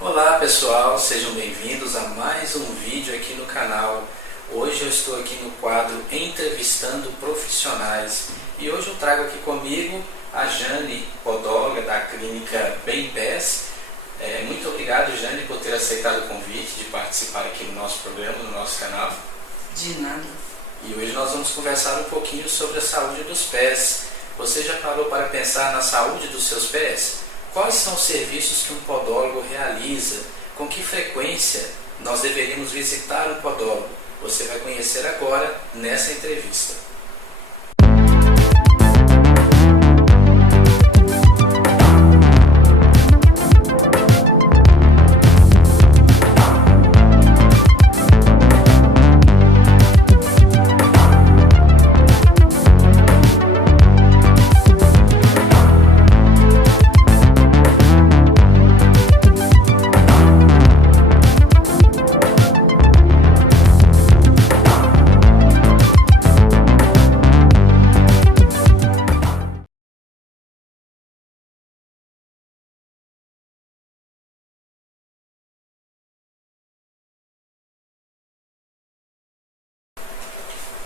Olá pessoal, sejam bem-vindos a mais um vídeo aqui no canal. Hoje eu estou aqui no quadro Entrevistando Profissionais e hoje eu trago aqui comigo a Jane, podóloga da clínica Bempés. Muito obrigado, Jane, por ter aceitado o convite de participar aqui no nosso programa, no nosso canal. De nada. E hoje nós vamos conversar um pouquinho sobre a saúde dos pés. Você já parou para pensar na saúde dos seus pés? Quais são os serviços que um podólogo realiza? Com que frequência nós deveríamos visitar um podólogo? Você vai conhecer agora nessa entrevista.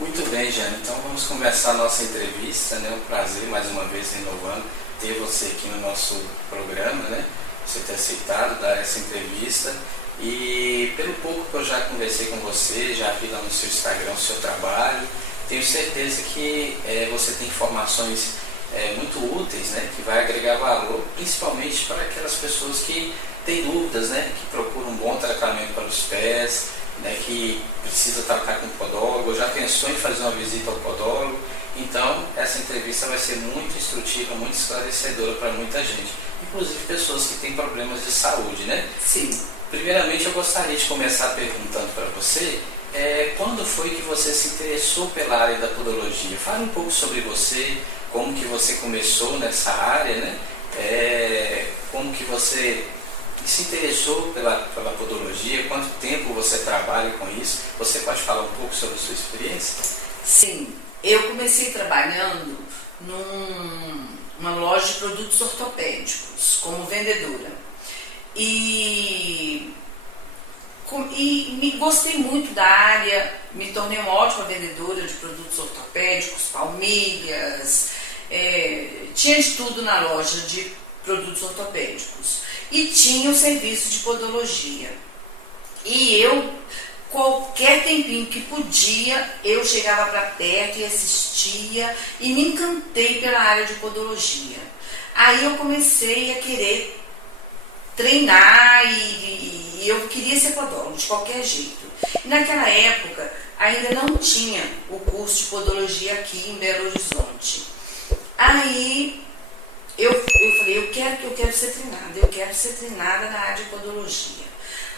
Muito bem, Jane. Então vamos começar a nossa entrevista, né? É um prazer, mais uma vez, renovando, ter você aqui no nosso programa, né? Você ter aceitado dar essa entrevista. E pelo pouco que eu já conversei com você, já vi lá no seu Instagram o seu trabalho, tenho certeza que você tem informações muito úteis, né? Que vai agregar valor, principalmente para aquelas pessoas que têm dúvidas, né? Que procuram um bom tratamento para os pés, né, que precisa tratar com o podólogo, já pensou em fazer uma visita ao podólogo. Então essa entrevista vai ser muito instrutiva, muito esclarecedora para muita gente, inclusive pessoas que têm problemas de saúde, né? Sim. Primeiramente eu gostaria de começar perguntando para você, quando foi que você se interessou pela área da podologia? Fale um pouco sobre você, como que você começou nessa área, né? Como que você se interessou pela podologia, quanto tempo você trabalha com isso? Você pode falar um pouco sobre a sua experiência? Sim, eu comecei trabalhando numa loja de produtos ortopédicos, como vendedora. E gostei muito da área, me tornei uma ótima vendedora de produtos ortopédicos, palmilhas, tinha de tudo na loja de produtos ortopédicos. E tinha o serviço de podologia. E eu, qualquer tempinho que podia, eu chegava para perto e assistia e me encantei pela área de podologia. Aí eu comecei a querer treinar e eu queria ser podólogo de qualquer jeito. E naquela época ainda não tinha o curso de podologia aqui em Belo Horizonte. Aí eu falei, eu quero ser treinada na área de podologia.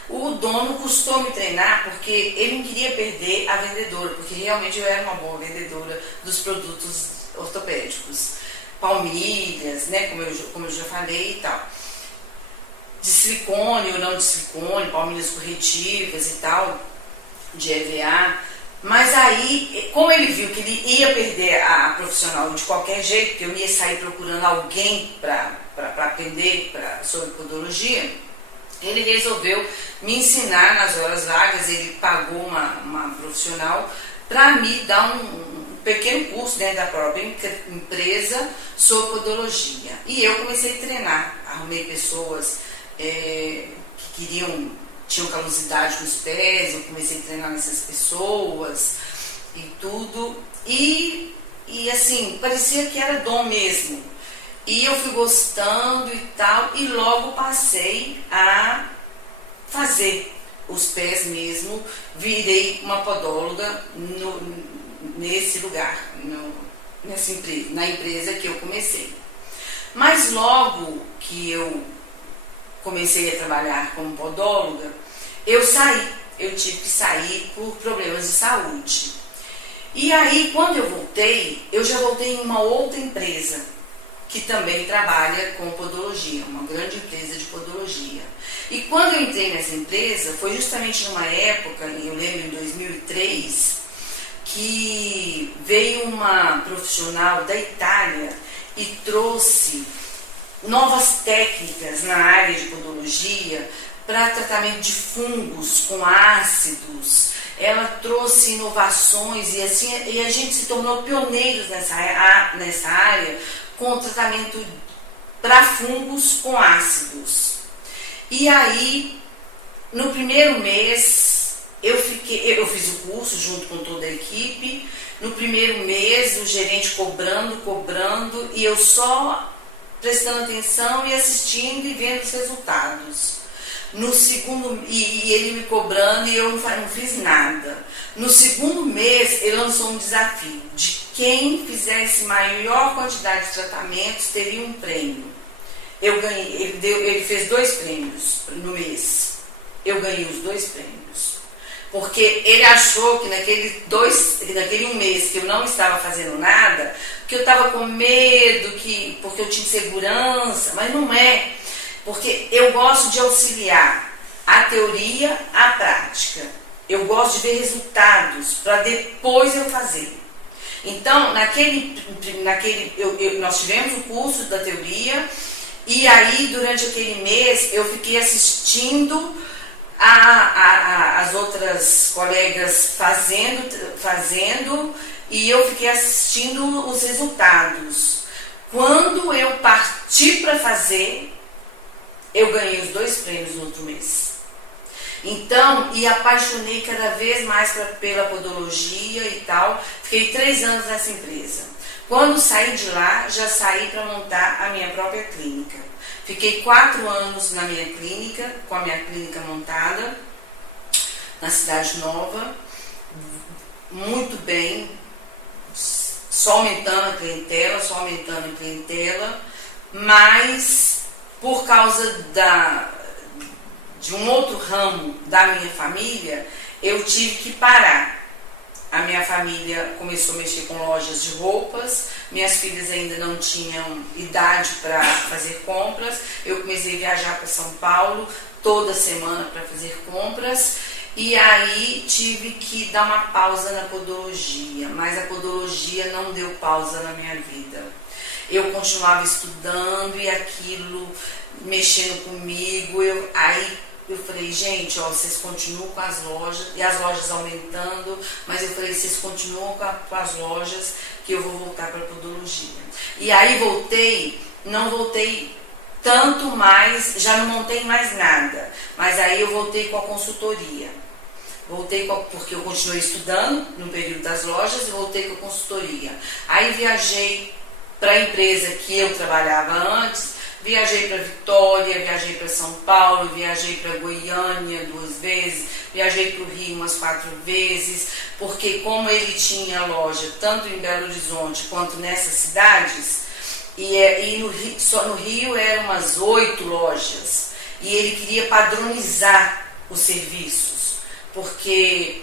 O dono custou me treinar porque ele não queria perder a vendedora, porque realmente eu era uma boa vendedora dos produtos ortopédicos. Palmilhas, né, como eu já falei e tal. De silicone ou não de silicone, palmilhas corretivas e tal, de EVA. Mas aí, como ele viu que ele ia perder a profissional de qualquer jeito, que eu ia sair procurando alguém para aprender sobre podologia, ele resolveu me ensinar nas horas vagas. Ele pagou uma profissional para me dar um pequeno curso dentro da própria empresa sobre podologia. E eu comecei a treinar, arrumei pessoas que tinham calosidade nos pés, eu comecei a treinar nessas pessoas e tudo, e assim, parecia que era dom mesmo, e eu fui gostando e tal, e logo passei a fazer os pés mesmo, virei uma podóloga nesse lugar, na empresa que eu comecei. Mas logo que eu comecei a trabalhar como podóloga, eu tive que sair por problemas de saúde. E aí, quando eu voltei, eu já voltei em uma outra empresa, que também trabalha com podologia, uma grande empresa de podologia. E quando eu entrei nessa empresa, foi justamente numa época, eu lembro em 2003, que veio uma profissional da Itália e trouxe novas técnicas na área de podologia para tratamento de fungos com ácidos. Ela trouxe inovações e assim e a gente se tornou pioneiros nessa área com o tratamento para fungos com ácidos. E aí, no primeiro mês, eu fiz o curso junto com toda a equipe. No primeiro mês, o gerente cobrando, e eu só prestando atenção e assistindo e vendo os resultados. No segundo, e ele me cobrando e eu não fiz nada. No segundo mês, ele lançou um desafio de quem fizesse maior quantidade de tratamentos teria um prêmio. Eu ganhei, ele fez 2 prêmios no mês. Eu ganhei os 2 prêmios. Porque ele achou que naquele um mês que eu não estava fazendo nada, que eu estava com medo, porque eu tinha insegurança, mas não é. Porque eu gosto de auxiliar a teoria à prática. Eu gosto de ver resultados para depois eu fazer. Então, nós tivemos o curso da teoria e aí, durante aquele mês, eu fiquei assistindo as outras colegas fazendo e eu fiquei assistindo os resultados. Quando eu parti para fazer, eu ganhei os 2 prêmios no outro mês. Então, e apaixonei cada vez mais pela podologia e tal. Fiquei 3 anos nessa empresa. Quando saí de lá, já saí para montar a minha própria clínica. Fiquei 4 anos na minha clínica, com a minha clínica montada, na Cidade Nova. Muito bem, só aumentando a clientela, mas por causa de um outro ramo da minha família, eu tive que parar. A minha família começou a mexer com lojas de roupas, minhas filhas ainda não tinham idade para fazer compras, eu comecei a viajar para São Paulo toda semana para fazer compras, e aí tive que dar uma pausa na podologia, mas a podologia não deu pausa na minha vida. Eu continuava estudando e aquilo mexendo comigo, aí eu falei, gente, vocês continuam com as lojas, e as lojas aumentando, mas eu falei, vocês continuam com as lojas, que eu vou voltar para a podologia. E aí não voltei tanto mais, já não montei mais nada, mas aí eu voltei com a consultoria. Porque eu continuei estudando no período das lojas e voltei com a consultoria. Aí viajei para a empresa que eu trabalhava antes, viajei para Vitória, viajei para São Paulo, viajei para Goiânia 2 vezes, viajei para o Rio umas 4 vezes, porque como ele tinha loja tanto em Belo Horizonte quanto nessas cidades, e no Rio eram umas 8 lojas, e ele queria padronizar os serviços, porque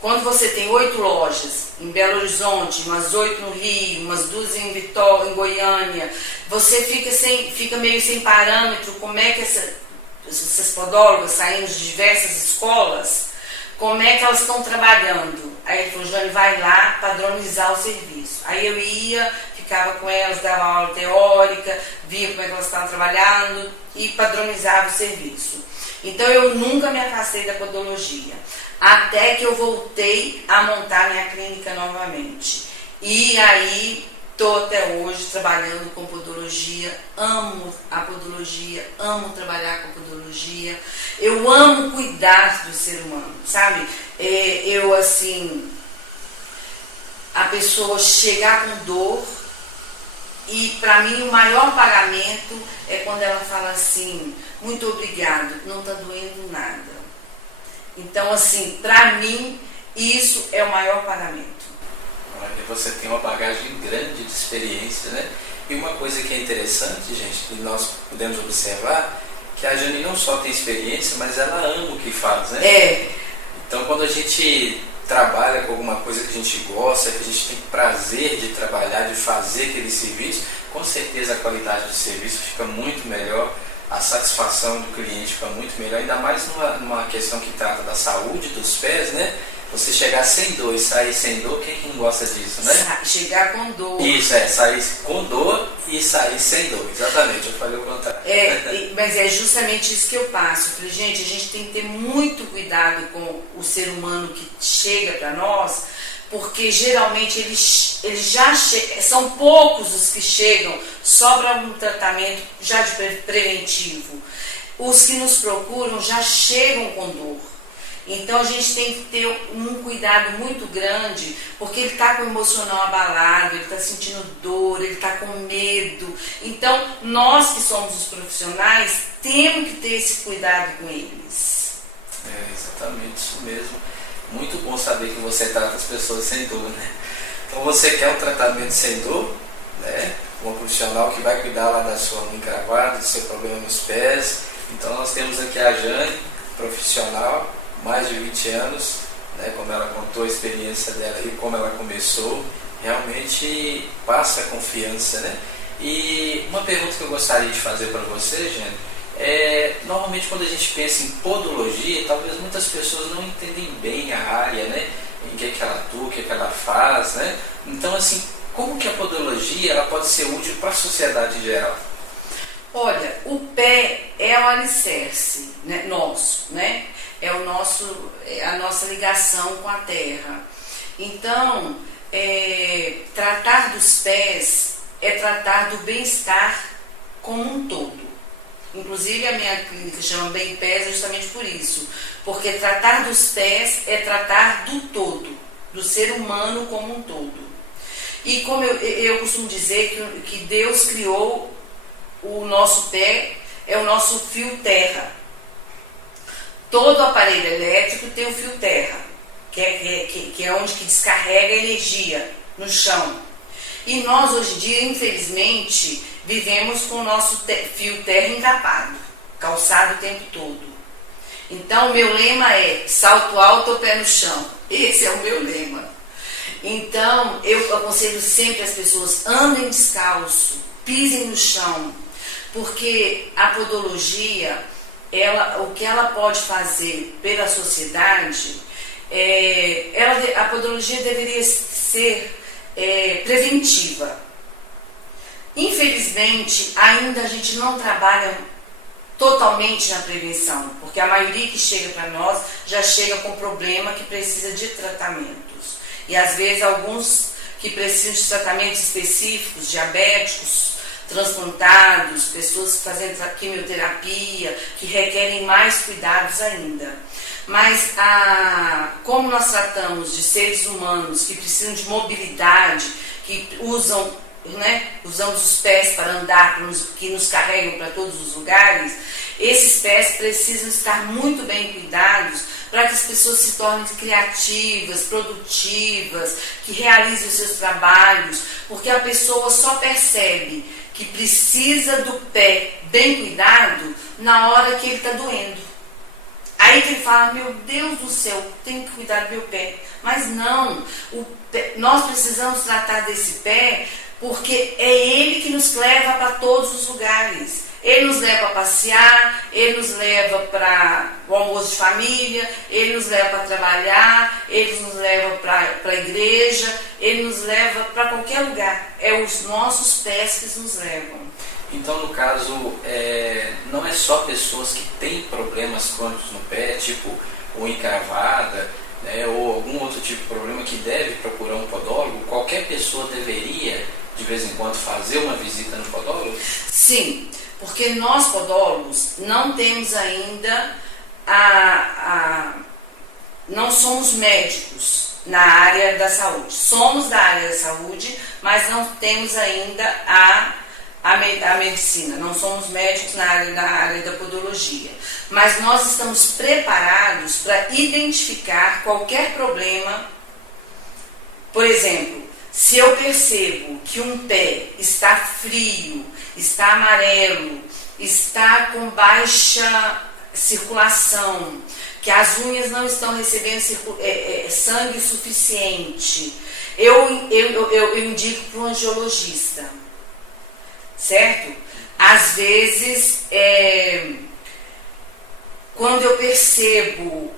quando você tem 8 lojas em Belo Horizonte, umas 8 no Rio, umas 2 em Vitória, em Goiânia, você fica meio sem parâmetro como é que essas podólogas saindo de diversas escolas, como é que elas estão trabalhando. Aí ele falou, Jane, vai lá padronizar o serviço. Aí eu ia, ficava com elas, dava aula teórica, via como é que elas estavam trabalhando e padronizava o serviço. Então eu nunca me afastei da podologia, até que eu voltei a montar minha clínica novamente. E aí estou até hoje trabalhando com podologia, amo a podologia, amo trabalhar com podologia, eu amo cuidar do ser humano, sabe? A pessoa chegar com dor, e para mim o maior pagamento é quando ela fala assim, muito obrigado, não está doendo nada. Então, assim, para mim, isso é o maior pagamento. Você tem uma bagagem grande de experiência, né? E uma coisa que é interessante, gente, que nós podemos observar, que a Jane não só tem experiência, mas ela ama o que faz, né? Então, quando a gente trabalha com alguma coisa que a gente gosta, que a gente tem prazer de trabalhar, de fazer aquele serviço, com certeza a qualidade do serviço fica muito melhor, a satisfação do cliente fica muito melhor, ainda mais numa questão que trata da saúde dos pés, né? Você chegar sem dor e sair sem dor, quem não gosta disso, né? Chegar com dor. Isso, sair com dor e sair sem dor. Exatamente, eu falei o contrário. Mas é justamente isso que eu passo. Eu falei, gente, a gente tem que ter muito cuidado com o ser humano que chega para nós, porque geralmente eles já são poucos os que chegam só para um tratamento já de preventivo. Os que nos procuram já chegam com dor. Então a gente tem que ter um cuidado muito grande, porque ele está com o emocional abalado, ele está sentindo dor, ele está com medo. Então nós que somos os profissionais temos que ter esse cuidado com eles. Exatamente isso mesmo. Muito bom saber que você trata as pessoas sem dor, né? Então você quer um tratamento sem dor, né? Um profissional que vai cuidar lá da sua unha encravada, do seu problema nos pés. Então nós temos aqui a Jane, profissional, mais de 20 anos, né, como ela contou a experiência dela e como ela começou, realmente passa confiança, né? E uma pergunta que eu gostaria de fazer para você, Jane, normalmente quando a gente pensa em podologia, talvez muitas pessoas não entendem bem a área, né? Em que ela atua, o que ela faz, né? Então, assim, como que a podologia ela pode ser útil para a sociedade em geral? Olha, o pé é o alicerce, né, nosso, né? É a nossa ligação com a terra. Então, tratar dos pés é tratar do bem-estar como um todo. Inclusive a minha clínica chama Bem Pés justamente por isso, porque tratar dos pés é tratar do todo, do ser humano como um todo. E como eu costumo dizer que Deus criou o nosso pé, é o nosso fio terra. Todo aparelho elétrico tem o fio terra, que é onde que descarrega a energia no chão. E nós hoje em dia, infelizmente, vivemos com o nosso fio terra encapado, calçado o tempo todo. Então, o meu lema é salto alto ou pé no chão. Esse é o meu lema. Então, eu aconselho sempre as pessoas, andem descalço, pisem no chão, porque a podologia, o que ela pode fazer pela sociedade, a podologia deveria ser preventiva. Infelizmente, ainda a gente não trabalha totalmente na prevenção, porque a maioria que chega para nós já chega com problema que precisa de tratamentos. E às vezes alguns que precisam de tratamentos específicos, diabéticos, transplantados, pessoas fazendo quimioterapia, que requerem mais cuidados ainda. Mas como nós tratamos de seres humanos que precisam de mobilidade, que usamos os pés para andar, que nos carregam para todos os lugares, esses pés precisam estar muito bem cuidados para que as pessoas se tornem criativas, produtivas, que realizem os seus trabalhos, porque a pessoa só percebe que precisa do pé bem cuidado na hora que ele está doendo. Aí que ele fala, meu Deus do céu, tenho que cuidar do meu pé. Mas não, nós precisamos tratar desse pé porque é ele que nos leva para todos os lugares. Ele nos leva a passear, ele nos leva para o almoço de família, ele nos leva para trabalhar, ele nos leva para a igreja, ele nos leva para qualquer lugar. É os nossos pés que nos levam. Então, no caso, não é só pessoas que têm problemas crônicos no pé, tipo unha encravada, né, ou algum outro tipo de problema que deve procurar um podólogo. Qualquer pessoa deveria, de vez em quando, fazer uma visita no podólogo? Sim, porque nós podólogos não temos ainda não somos médicos na área da saúde. Somos da área da saúde, mas não temos ainda a medicina, não somos médicos na área da podologia, mas nós estamos preparados para identificar qualquer problema. Por exemplo, se eu percebo que um pé está frio, está amarelo, está com baixa circulação, que as unhas não estão recebendo sangue suficiente, eu indico para um angiologista. Certo? Às vezes, quando eu percebo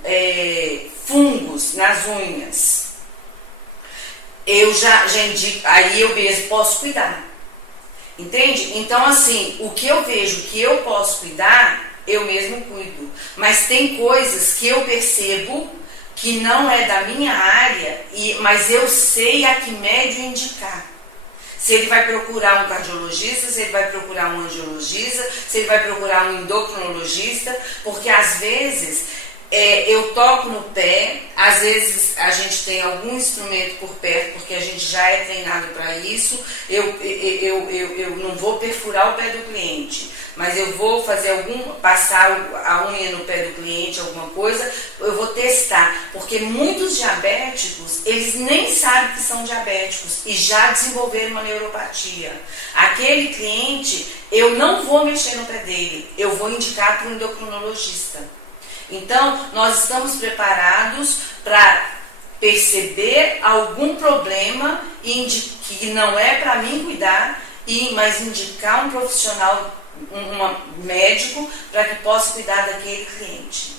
fungos nas unhas, eu já indico, aí eu mesmo posso cuidar. Entende? Então, assim, o que eu vejo que eu posso cuidar, eu mesmo cuido. Mas tem coisas que eu percebo que não é da minha área, mas eu sei a que médio indicar. Se ele vai procurar um cardiologista, se ele vai procurar um angiologista, se ele vai procurar um endocrinologista, porque às vezes eu toco no pé, às vezes a gente tem algum instrumento por perto, porque a gente já é treinado para isso, eu não vou perfurar o pé do cliente, mas eu vou passar a unha no pé do cliente, alguma coisa, eu vou testar, porque muitos diabéticos, eles nem sabem que são diabéticos e já desenvolveram uma neuropatia. Aquele cliente, eu não vou mexer no pé dele, eu vou indicar para o endocrinologista. Então, nós estamos preparados para perceber algum problema que não é para mim cuidar, mas indicar um profissional, um médico, para que possa cuidar daquele cliente.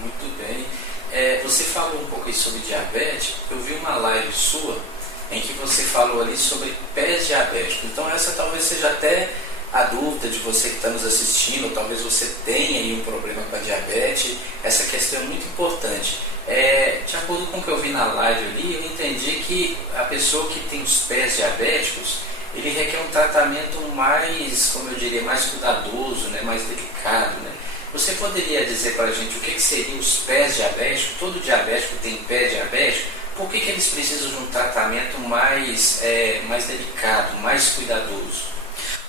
Muito bem. Você falou um pouco aí sobre diabetes. Eu vi uma live sua em que você falou ali sobre pés diabéticos. Então, essa talvez seja até a dúvida de você que está nos assistindo, talvez você tenha aí um problema com a diabetes, essa questão é muito importante. De acordo com o que eu vi na live ali, eu entendi que a pessoa que tem os pés diabéticos, ele requer um tratamento mais, como eu diria, mais cuidadoso, né, mais delicado, né? Você poderia dizer para a gente o que seriam os pés diabéticos? Todo diabético tem pé diabético. Por que eles precisam de um tratamento mais delicado, mais cuidadoso?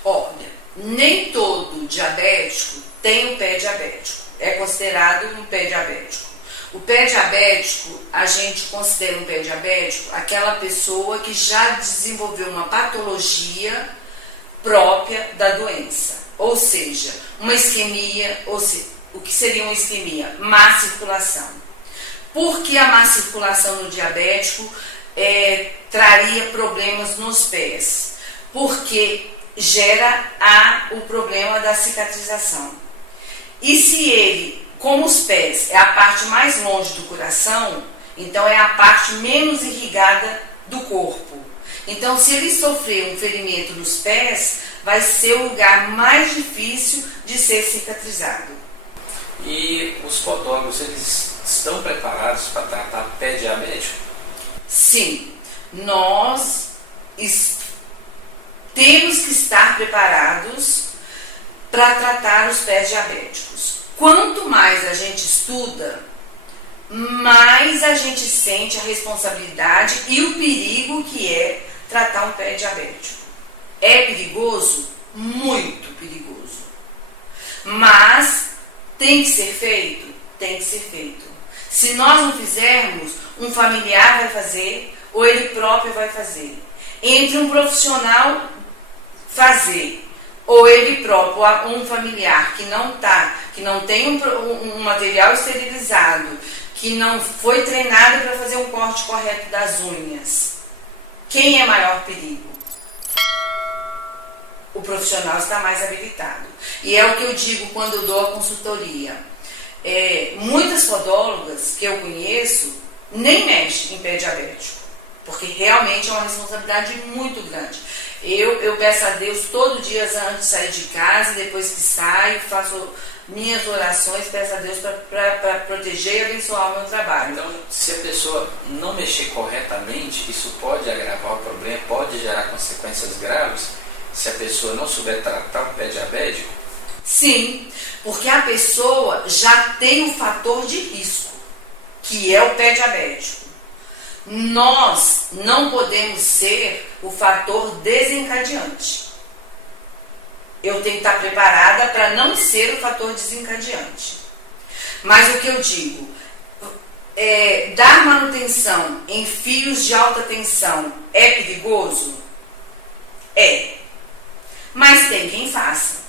Olha, nem todo diabético tem um pé diabético, é considerado um pé diabético. O pé diabético, a gente considera um pé diabético aquela pessoa que já desenvolveu uma patologia própria da doença, ou seja, uma isquemia, o que seria uma isquemia? Má circulação. Por que a má circulação no diabético traria problemas nos pés? Porque gera o problema da cicatrização. E se ele, como os pés é a parte mais longe do coração, então é a parte menos irrigada do corpo. Então, se ele sofrer um ferimento nos pés, vai ser o lugar mais difícil de ser cicatrizado. E os podólogos, eles estão preparados para tratar pé diabético? Sim, nós temos que estar preparados para tratar os pés diabéticos. Quanto mais a gente estuda, mais a gente sente a responsabilidade e o perigo que é tratar um pé diabético. É perigoso? Muito perigoso. Mas tem que ser feito? Tem que ser feito. Se nós não fizermos, um familiar vai fazer ou ele próprio vai fazer. Entre um profissional fazer ou ele próprio, um familiar que não tem um material esterilizado, que não foi treinado para fazer um corte correto das unhas, quem é maior perigo? O profissional está mais habilitado. E é o que eu digo quando eu dou a consultoria. Muitas podólogas que eu conheço nem mexem em pé diabético, porque realmente é uma responsabilidade muito grande. Eu peço a Deus todo dia antes de sair de casa, depois que saio, faço minhas orações, peço a Deus para proteger e abençoar o meu trabalho. Então, se a pessoa não mexer corretamente, isso pode agravar o problema, pode gerar consequências graves, se a pessoa não souber tratar o pé diabético? Sim, porque a pessoa já tem um fator de risco, que é o pé diabético. Nós não podemos ser o fator desencadeante. Eu tenho que estar preparada para não ser o fator desencadeante. Mas o que eu digo, dar manutenção em fios de alta tensão é perigoso? É. Mas tem quem faça.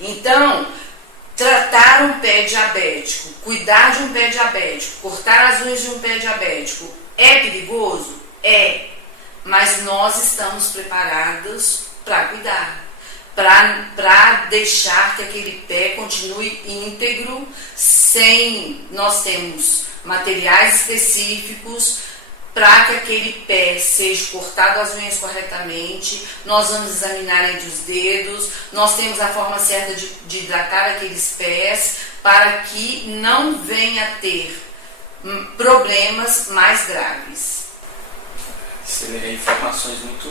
Então, tratar um pé diabético, cuidar de um pé diabético, cortar as unhas de um pé diabético, é perigoso? É. Mas nós estamos preparados para cuidar, para deixar que aquele pé continue íntegro, nós temos materiais específicos para que aquele pé seja cortado as unhas corretamente. Nós vamos examinar entre os dedos, nós temos a forma certa de hidratar aqueles pés para que não venha a ter problemas mais graves. Seriam informações muito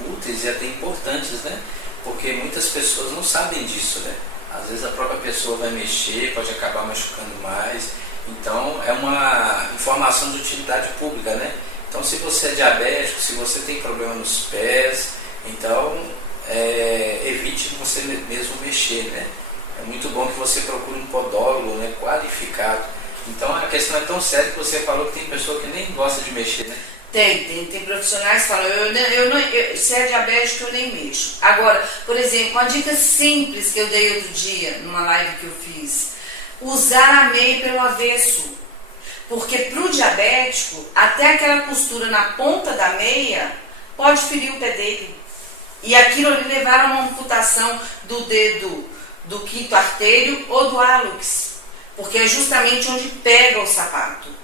úteis e até importantes, né? Porque muitas pessoas não sabem disso, né? Às vezes a própria pessoa vai mexer, pode acabar machucando mais. Então é uma informação de utilidade pública, né? Então se você é diabético, se você tem problema nos pés, então evite você mesmo mexer, né? É muito bom que você procure um podólogo, né, qualificado. Então a questão é tão séria que você falou que tem pessoa que nem gosta de mexer, né? Tem profissionais que falam, se é diabético eu nem mexo. Agora, por exemplo, uma dica simples que eu dei outro dia, numa live que eu fiz, usar a meia pelo avesso. Porque para o diabético, até aquela costura na ponta da meia pode ferir o pé dele. E aquilo ali levar a uma amputação do dedo do quinto artériio ou do hálux. Porque é justamente onde pega o sapato.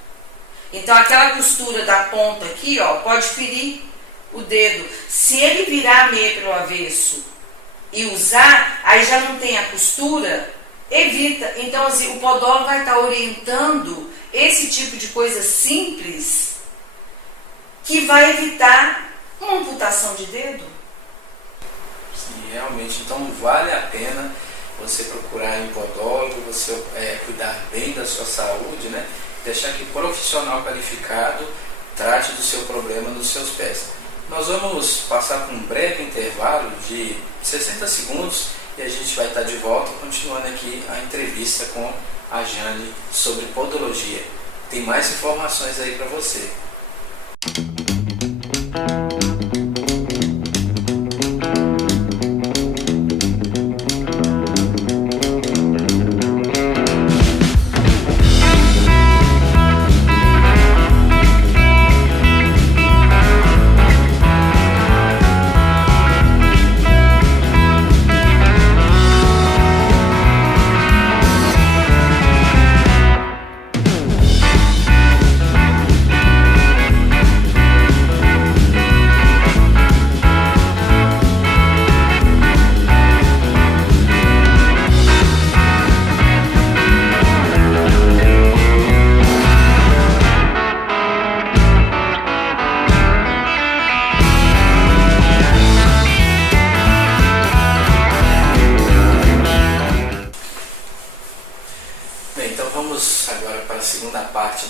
Então aquela costura da ponta aqui, ó, pode ferir o dedo. Se ele virar a meia pelo avesso e usar, aí já não tem a costura, evita. Então assim, o podólogo vai estar orientando esse tipo de coisa simples que vai evitar uma amputação de dedo. Sim, realmente. Então vale a pena você procurar um podólogo, você cuidar bem da sua saúde, né? Deixar que o profissional qualificado trate do seu problema nos seus pés. Nós vamos passar por um breve intervalo de 60 segundos e a gente vai estar de volta continuando aqui a entrevista com a Jane sobre podologia. Tem mais informações aí para você.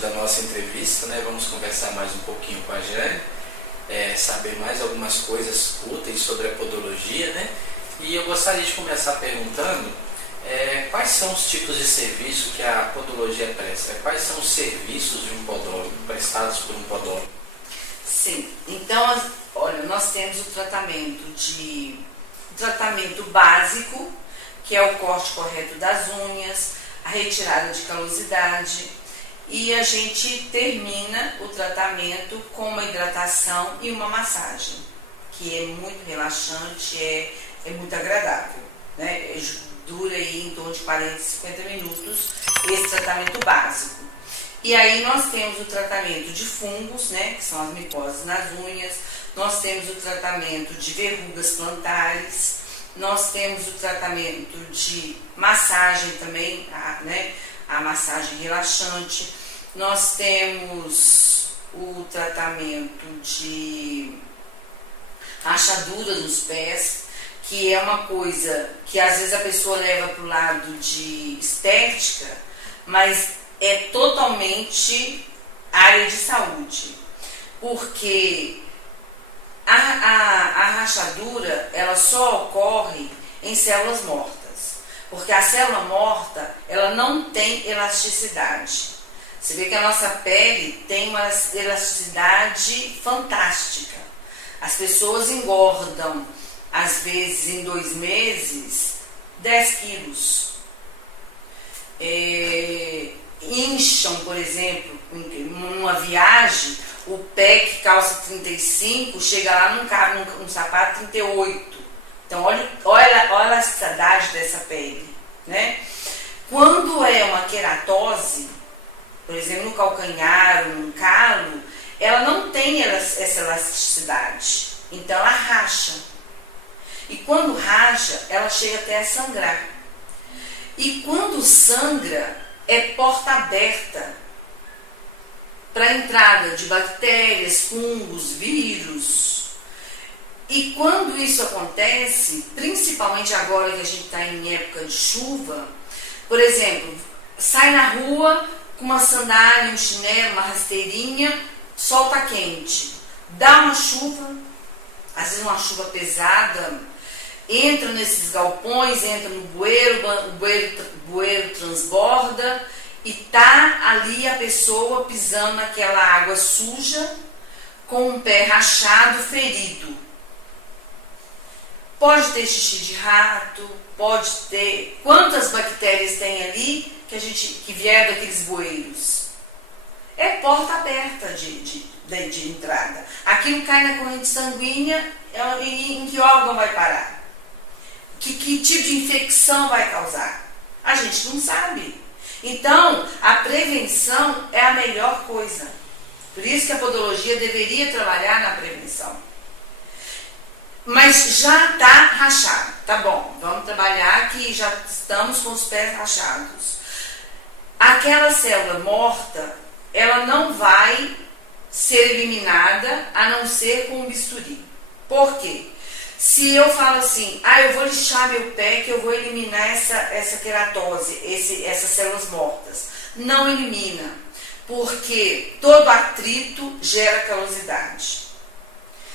Da nossa entrevista, né? Vamos conversar mais um pouquinho com a Jane, saber mais algumas coisas úteis sobre a podologia, né? E eu gostaria de começar perguntando quais são os tipos de serviço que a podologia presta? Quais são os serviços de um podólogo, prestados por um podólogo? Sim, então, olha, nós temos o tratamento básico, que é o corte correto das unhas, a retirada de calosidade, e a gente termina o tratamento com uma hidratação e uma massagem, que é muito relaxante, é muito agradável, né? Dura aí em torno de 40 a 50 minutos esse tratamento básico. E aí nós temos o tratamento de fungos, né, que são as micoses nas unhas, nós temos o tratamento de verrugas plantares, nós temos o tratamento de massagem também, né, a massagem relaxante, nós temos o tratamento de rachadura nos pés, que é uma coisa que às vezes a pessoa leva para o lado de estética, mas é totalmente área de saúde, porque a rachadura ela só ocorre em células mortas, porque a célula morta ela não tem elasticidade. Você vê que a nossa pele tem uma elasticidade fantástica. As pessoas engordam, às vezes em 2 meses, 10 quilos. Incham, por exemplo, numa viagem, o pé que calça 35 chega lá num sapato 38. Então olha a elasticidade dessa pele, né? Quando é uma queratose, por exemplo, no calcanhar ou no calo, ela não tem essa elasticidade. Então ela racha. E quando racha, ela chega até a sangrar. E quando sangra, é porta aberta para a entrada de bactérias, fungos, vírus. E quando isso acontece, principalmente agora que a gente está em época de chuva, por exemplo, sai na rua com uma sandália, um chinelo, uma rasteirinha, sol está quente, dá uma chuva, às vezes uma chuva pesada, entra nesses galpões, entra no bueiro, o bueiro transborda e tá ali a pessoa pisando naquela água suja com um pé rachado, ferido. Pode ter xixi de rato, pode ter... Quantas bactérias tem ali que vieram daqueles bueiros? É porta aberta de entrada. Aquilo cai na corrente sanguínea e em que órgão vai parar? Que tipo de infecção vai causar? A gente não sabe. Então, a prevenção é a melhor coisa. Por isso que a podologia deveria trabalhar na prevenção. Mas já está rachado. Tá bom, vamos trabalhar que já estamos com os pés rachados. Aquela célula morta, ela não vai ser eliminada a não ser com um bisturi. Por quê? Se eu falo assim, eu vou lixar meu pé que eu vou eliminar essa queratose, essas células mortas. Não elimina, porque todo atrito gera calosidade.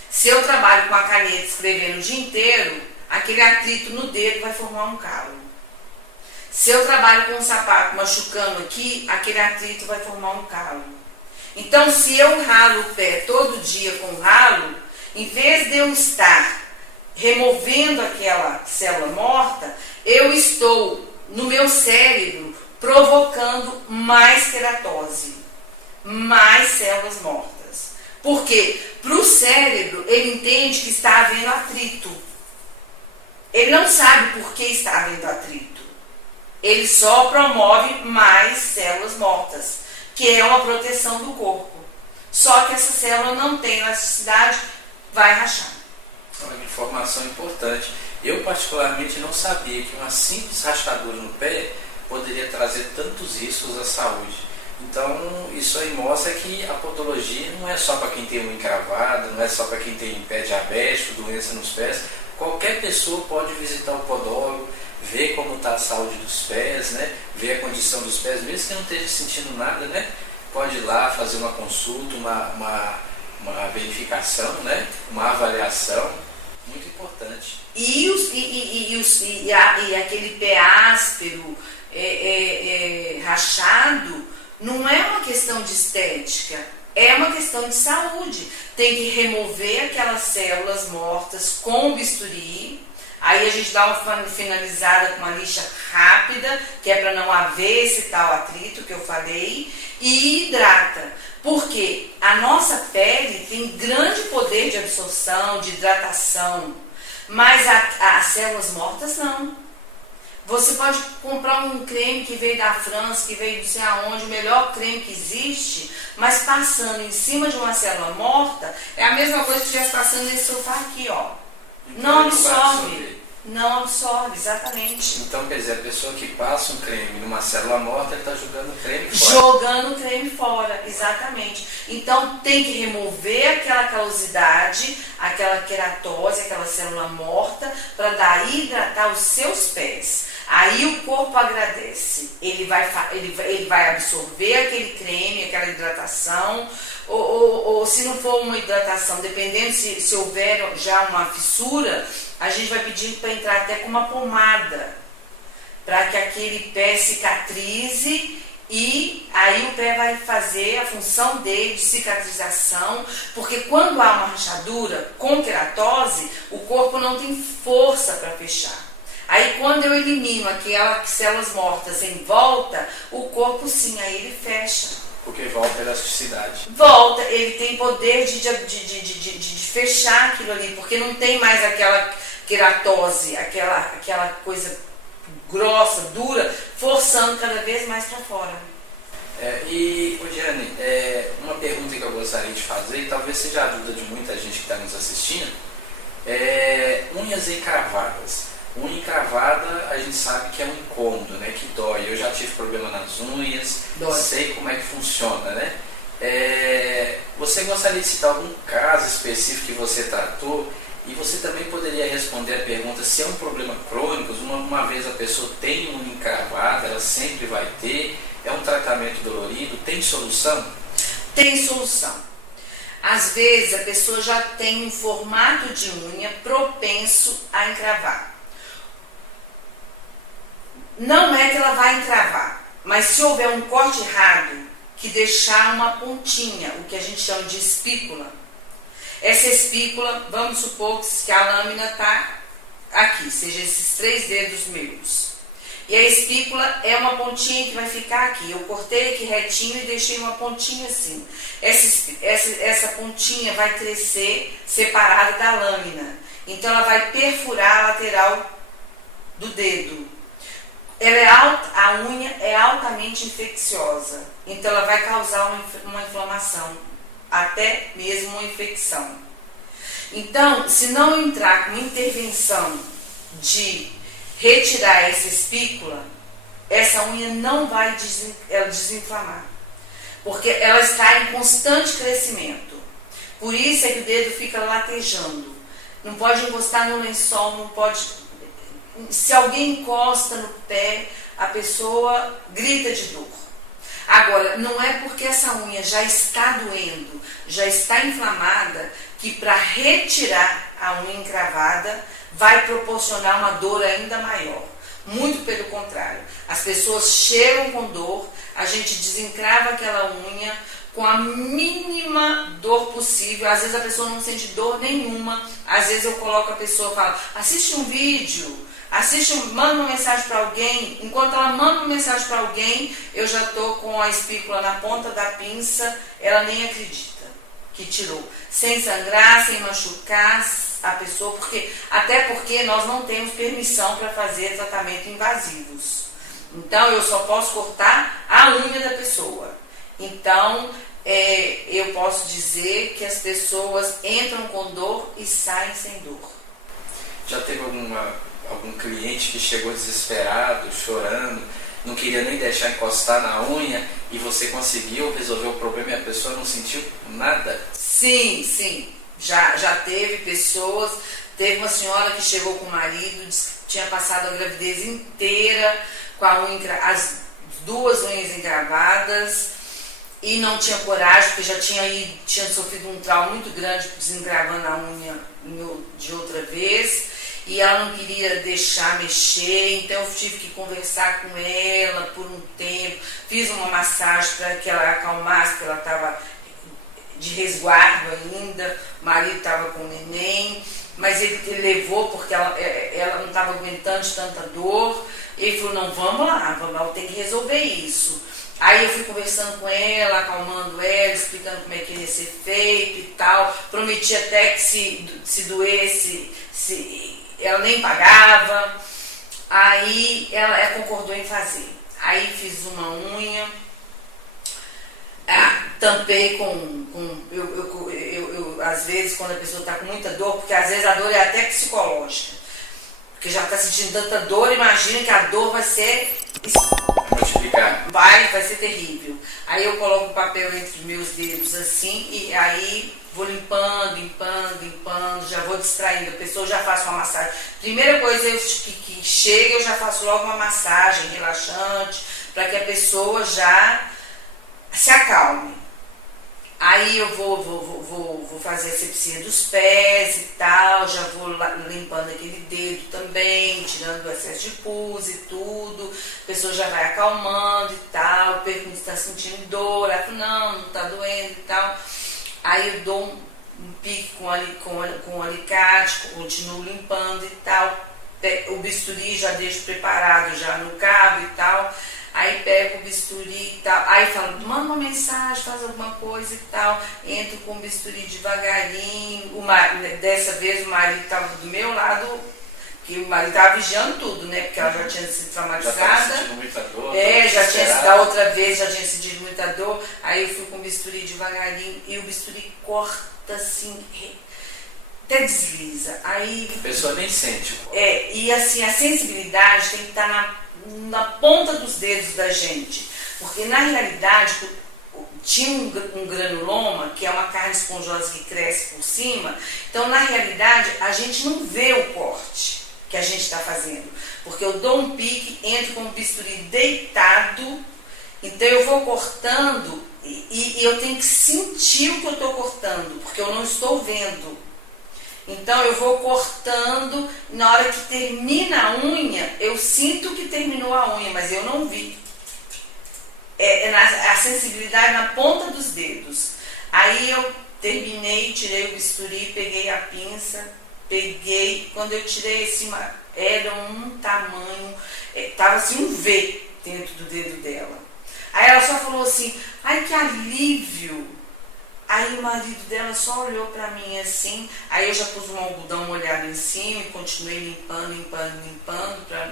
Se eu trabalho com a caneta escrevendo o dia inteiro, aquele atrito no dedo vai formar um calo. Se eu trabalho com um sapato machucando aqui, aquele atrito vai formar um calo. Então, se eu ralo o pé todo dia com ralo, em vez de eu estar removendo aquela célula morta, eu estou, no meu cérebro, provocando mais queratose, mais células mortas. Por quê? Para o cérebro, ele entende que está havendo atrito. Ele não sabe por que está havendo atrito. Ele só promove mais células mortas, que é uma proteção do corpo. Só que essa célula não tem elasticidade, vai rachar. Uma informação importante. Eu particularmente não sabia que uma simples rachadura no pé poderia trazer tantos riscos à saúde. Então isso aí mostra que a podologia não é só para quem tem unha encravada, não é só para quem tem pé diabético, doença nos pés. Qualquer pessoa pode visitar o podólogo, ver como está a saúde dos pés, né? Ver a condição dos pés, mesmo que não esteja sentindo nada, né? Pode ir lá fazer uma consulta, uma verificação, né? Uma avaliação, muito importante. E aquele pé áspero, rachado, não é uma questão de estética, é uma questão de saúde. Tem que remover aquelas células mortas com o bisturi. Aí a gente dá uma finalizada com uma lixa rápida, que é para não haver esse tal atrito que eu falei, e hidrata. Porque a nossa pele tem grande poder de absorção, de hidratação, mas as células mortas não. Você pode comprar um creme que veio da França, que veio de não sei aonde, o melhor creme que existe, mas passando em cima de uma célula morta, é a mesma coisa que estivesse passando nesse sofá aqui, ó. Não absorve. Não absorve, exatamente. Então, quer dizer, a pessoa que passa um creme numa célula morta, ele está jogando o creme fora. Jogando o creme fora, exatamente. Então, tem que remover aquela calosidade, aquela queratose, aquela célula morta, para daí hidratar os seus pés. Aí o corpo agradece. Ele vai absorver aquele creme, aquela hidratação, ou se não for uma hidratação, dependendo se houver já uma fissura, a gente vai pedir para entrar até com uma pomada, para que aquele pé cicatrize, e aí o pé vai fazer a função dele de cicatrização, porque quando há uma rachadura com queratose, o corpo não tem força para fechar. Aí quando eu elimino aquelas células mortas em volta, o corpo sim, aí ele fecha. Porque volta a elasticidade. Volta, ele tem poder de fechar aquilo ali, porque não tem mais aquela queratose, aquela coisa grossa, dura, forçando coçando cada vez mais para fora. E, Diane, uma pergunta que eu gostaria de fazer, e talvez seja a dúvida de muita gente que está nos assistindo, unhas encravadas. Unha encravada, a gente sabe que é um incômodo, né, que dói. Eu já tive problema nas unhas, sei como é que funciona, né? Você gostaria de citar algum caso específico que você tratou? E você também poderia responder a pergunta se é um problema crônico, uma vez a pessoa tem unha encravada, ela sempre vai ter, é um tratamento dolorido, tem solução? Tem solução. Às vezes a pessoa já tem um formato de unha propenso a encravar. Não é que ela vai encravar, mas se houver um corte errado, que deixar uma pontinha, o que a gente chama de espícula. Essa espícula, vamos supor que a lâmina está aqui, seja esses 3 dedos meus. E a espícula é uma pontinha que vai ficar aqui. Eu cortei aqui retinho e deixei uma pontinha assim. Essa pontinha vai crescer separada da lâmina. Então ela vai perfurar a lateral do dedo. A unha é altamente infecciosa. Então ela vai causar uma inflamação, até mesmo uma infecção. Então, se não entrar com intervenção de retirar essa espícula, essa unha não vai desinflamar, porque ela está em constante crescimento. Por isso é que o dedo fica latejando. Não pode encostar no lençol, não pode. Se alguém encosta no pé, a pessoa grita de dor. Agora, não é porque essa unha já está doendo, já está inflamada, que para retirar a unha encravada vai proporcionar uma dor ainda maior. Muito pelo contrário. As pessoas chegam com dor, a gente desencrava aquela unha com a mínima dor possível. Às vezes a pessoa não sente dor nenhuma. Às vezes eu coloco a pessoa e falo, assiste um vídeo, manda uma mensagem para alguém. Enquanto ela manda uma mensagem para alguém, eu já estou com a espícula na ponta da pinça, ela nem acredita que tirou. Sem sangrar, sem machucar a pessoa, até porque nós não temos permissão para fazer tratamento invasivos. Então eu só posso cortar a unha da pessoa. Então eu posso dizer que as pessoas entram com dor e saem sem dor. Já teve algum cliente que chegou desesperado, chorando, não queria nem deixar encostar na unha e você conseguiu resolver o problema e a pessoa não sentiu nada? Sim. Já teve pessoas. Teve uma senhora que chegou com o marido, tinha passado a gravidez inteira com as 2 unhas encravadas e não tinha coragem, porque já tinha sofrido um trauma muito grande desencravando a unha de outra vez. E ela não queria deixar mexer, então eu tive que conversar com ela por um tempo. Fiz uma massagem para que ela acalmasse, porque ela estava de resguardo ainda, o marido estava com o neném, mas ele levou porque ela não estava aguentando de tanta dor. Ele falou, não, vamos lá, tem que resolver isso. Aí eu fui conversando com ela, acalmando ela, explicando como é que ia ser feito e tal. Prometi até que se doesse, ela nem pagava. Aí ela concordou em fazer. Aí fiz uma unha, tampei às vezes quando a pessoa está com muita dor, porque às vezes a dor é até psicológica, porque já está sentindo tanta dor, imagina que a dor vai ser multiplicar. Vai ser terrível. Aí eu coloco o papel entre os meus dedos assim, e aí vou limpando, já vou distraindo a pessoa, já faço uma massagem. Primeira coisa que chega, eu já faço logo uma massagem relaxante, para que a pessoa já se acalme. Aí eu vou fazer a asepsia dos pés e tal, já vou limpando aquele dedo também, tirando o excesso de pus e tudo. A pessoa já vai acalmando e tal, pergunto se está sentindo dor, ela fala, não está doendo e tal. Aí eu dou um pique com alicate, continuo limpando e tal. O bisturi já deixo preparado já no cabo e tal. Aí pego o bisturi e tal, aí falo, manda uma mensagem, faz alguma coisa e tal, entro com o bisturi devagarinho. Dessa vez o marido estava do meu lado, que o marido estava vigiando tudo, né, porque ela já tinha sido traumatizada. Já estava sentindo muita dor. Da outra vez já tinha sentido muita dor, aí eu fui com o bisturi devagarinho e o bisturi corta assim, até desliza. Aí, a pessoa nem sente. e assim, a sensibilidade tem que estar na ponta dos dedos da gente. Porque na realidade tinha um granuloma, que é uma carne esponjosa que cresce por cima. Então na realidade a gente não vê o corte que a gente está fazendo. Porque eu dou um pique, entro com o bisturi deitado, então eu vou cortando e eu tenho que sentir o que eu estou cortando, porque eu não estou vendo. Então eu vou cortando, na hora que termina a unha, eu sinto que terminou a unha, mas eu não vi. A sensibilidade na ponta dos dedos. Aí eu terminei, tirei o bisturi, peguei a pinça, quando eu tirei cima, era um tamanho, tava assim um V dentro do dedo dela. Aí ela só falou assim, ai que alívio. Aí o marido dela só olhou pra mim assim, aí eu já pus um algodão molhado em cima e continuei limpando pra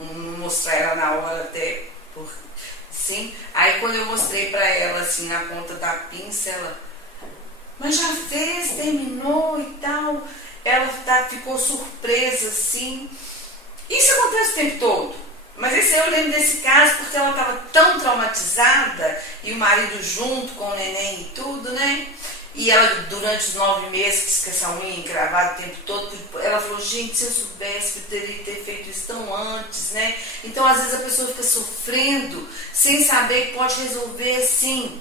não mostrar ela na hora até, sim. Aí quando eu mostrei pra ela assim na ponta da pinça, ela, mas já fez, terminou e tal. Ela ficou surpresa assim. Isso acontece o tempo todo. Mas eu lembro desse caso porque ela estava tão traumatizada e o marido junto com o neném e tudo, né? E ela, durante os 9 meses, com essa unha encravada o tempo todo, ela falou, gente, se eu soubesse que eu teria que ter feito isso tão antes, né? Então, às vezes, a pessoa fica sofrendo sem saber que pode resolver assim,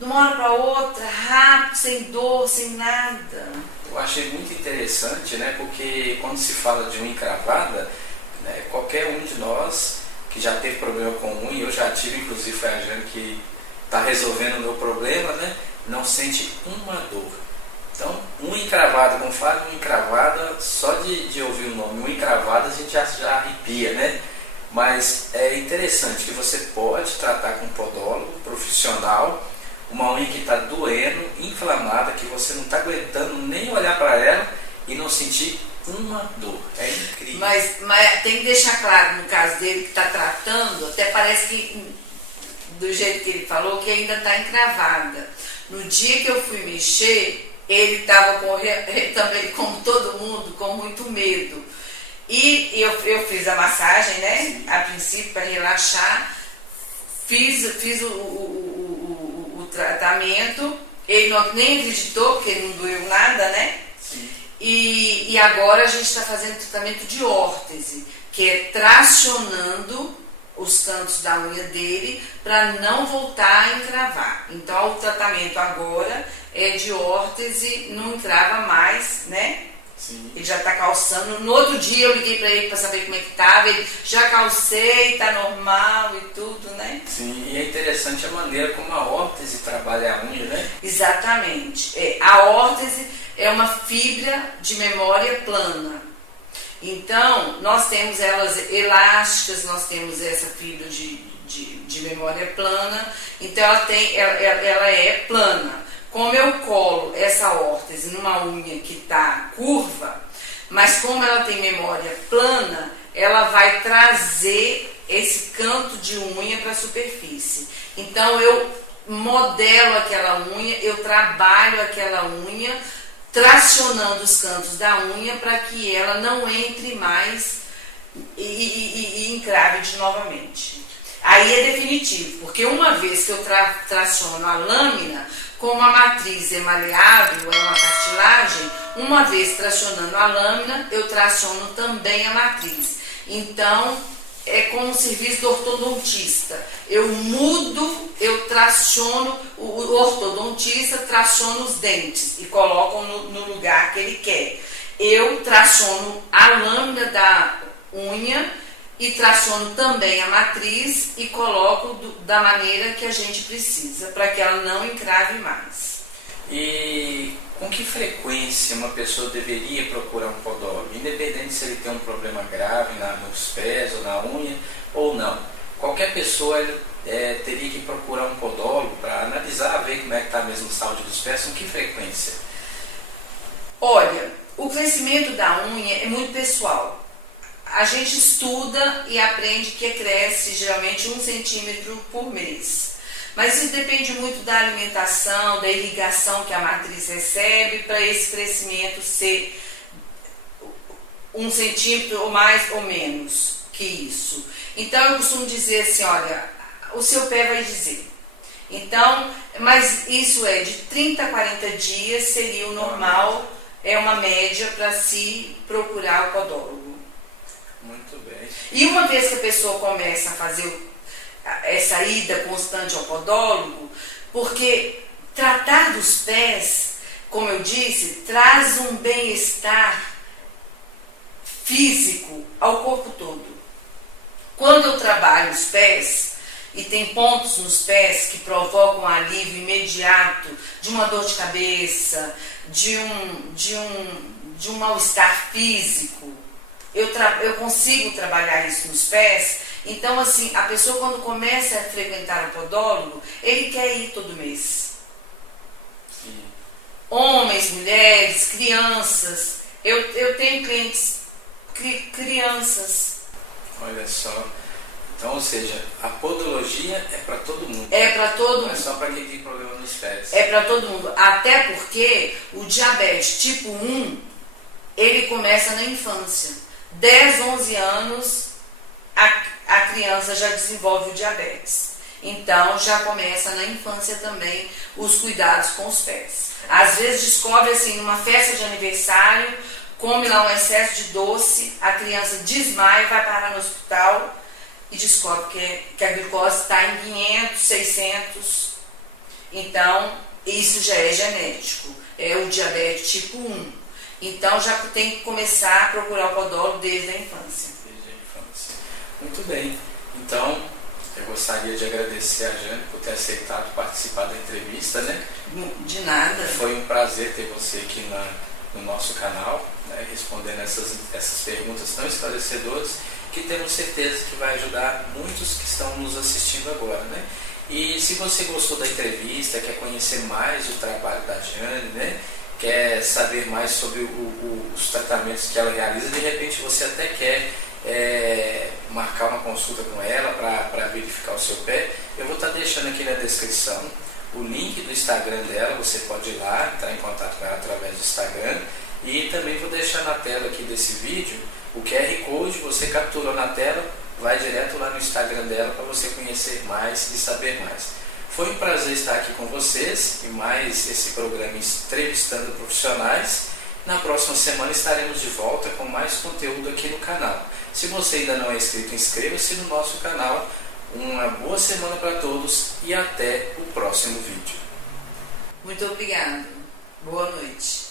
de uma hora para outra, rápido, sem dor, sem nada. Eu achei muito interessante, né? Porque quando se fala de unha encravada, né, qualquer um de nós que já teve problema com unha, eu já tive, inclusive foi a Jane que está resolvendo o meu problema, né? Não sente uma dor. Então, unha encravada, como fala, unha encravada, só de ouvir o nome, unha encravada, a gente já arrepia, né? Mas é interessante que você pode tratar com um podólogo profissional, uma unha que está doendo, inflamada, que você não está aguentando nem olhar para ela e não sentir uma dor. É incrível. Mas tem que deixar claro, no caso dele que está tratando, até parece que, do jeito que ele falou, que ainda está encravada. No dia que eu fui mexer, ele estava também, como todo mundo, com muito medo. E eu fiz a massagem, né? Sim. A princípio, para relaxar. Fiz o tratamento. Ele nem acreditou, porque não doeu nada, né? Sim. E agora a gente está fazendo tratamento de órtese, que é tracionando os cantos da unha dele para não voltar a encravar. Então o tratamento agora é de órtese, não encrava mais, né? Sim. Ele já está calçando. No outro dia eu liguei para ele para saber como é que estava. Ele já calcei, está normal e tudo, né? Sim, e é interessante a maneira como a órtese trabalha a unha, né? Exatamente. A órtese é uma fibra de memória plana. Então, nós temos elas elásticas, nós temos essa fibra de memória plana. Então, ela é plana. Como eu colo essa órtese numa unha que está curva, mas como ela tem memória plana, ela vai trazer esse canto de unha para a superfície. Então, eu modelo aquela unha, eu trabalho aquela unha, tracionando os cantos da unha para que ela não entre mais e encrave novamente. Aí é definitivo, porque uma vez que eu traciono a lâmina, como a matriz é maleável, é uma cartilagem, uma vez tracionando a lâmina, eu traciono também a matriz. Então, é como um serviço do ortodontista. Eu mudo, eu traciono, o ortodontista traciona os dentes e coloca no lugar que ele quer. Eu traciono a lâmina da unha e traciono também a matriz e coloco da maneira que a gente precisa, para que ela não encrave mais. E com que frequência uma pessoa deveria procurar um podólogo? Independente se ele tem um problema grave nos pés ou na unha ou não. Qualquer pessoa teria que procurar um podólogo para analisar, ver como é que está mesmo a saúde dos pés. Com que frequência? Olha, o crescimento da unha é muito pessoal. a gente estuda e aprende que cresce geralmente 1 centímetro por mês. Mas isso depende muito da alimentação, da irrigação que a matriz recebe para esse crescimento ser 1 centímetro ou mais ou menos que isso. Então eu costumo dizer assim, olha, o seu pé vai dizer. Então, mas isso é de 30 a 40 dias seria o normal, é uma média para se procurar o podólogo. Muito bem. E uma vez que a pessoa começa a fazer essa ida constante ao podólogo, porque tratar dos pés, como eu disse, traz um bem-estar físico ao corpo todo. Quando eu trabalho os pés, e tem pontos nos pés que provocam alívio imediato de uma dor de cabeça, de um mal-estar físico, eu consigo trabalhar isso nos pés. Então, assim, a pessoa quando começa a frequentar o podólogo, ele quer ir todo mês. Sim. Homens, mulheres, crianças. Eu tenho clientes crianças. Olha só. Então, ou seja, a podologia é para todo mundo. É para todo mundo. Não é só para quem tem problema nos pés. É para todo mundo. Até porque o diabetes tipo 1, ele começa na infância. 10, 11 anos, a criança já desenvolve o diabetes. Então, já começa na infância também os cuidados com os pés. Às vezes descobre assim, numa festa de aniversário, come lá um excesso de doce, a criança desmaia, vai parar no hospital e descobre que a glicose está em 500, 600. Então, isso já é genético. É o diabetes tipo 1. Então, já tem que começar a procurar o podólogo desde a infância. Desde a infância. Muito bem. Então, eu gostaria de agradecer a Jane por ter aceitado participar da entrevista, né? De nada. Foi um prazer ter você aqui no nosso canal, né, respondendo essas perguntas tão esclarecedoras, que temos certeza que vai ajudar muitos que estão nos assistindo agora, né? E se você gostou da entrevista, quer conhecer mais o trabalho da Jane, né? Quer saber mais sobre os tratamentos que ela realiza, de repente você até quer marcar uma consulta com ela para verificar o seu pé, eu vou estar deixando aqui na descrição o link do Instagram dela, você pode ir lá, entrar em contato com ela através do Instagram, e também vou deixar na tela aqui desse vídeo o QR Code, você capturou na tela, vai direto lá no Instagram dela para você conhecer mais e saber mais. Foi um prazer estar aqui com vocês e mais esse programa Entrevistando Profissionais. Na próxima semana estaremos de volta com mais conteúdo aqui no canal. Se você ainda não é inscrito, inscreva-se no nosso canal. Uma boa semana para todos e até o próximo vídeo. Muito obrigada. Boa noite.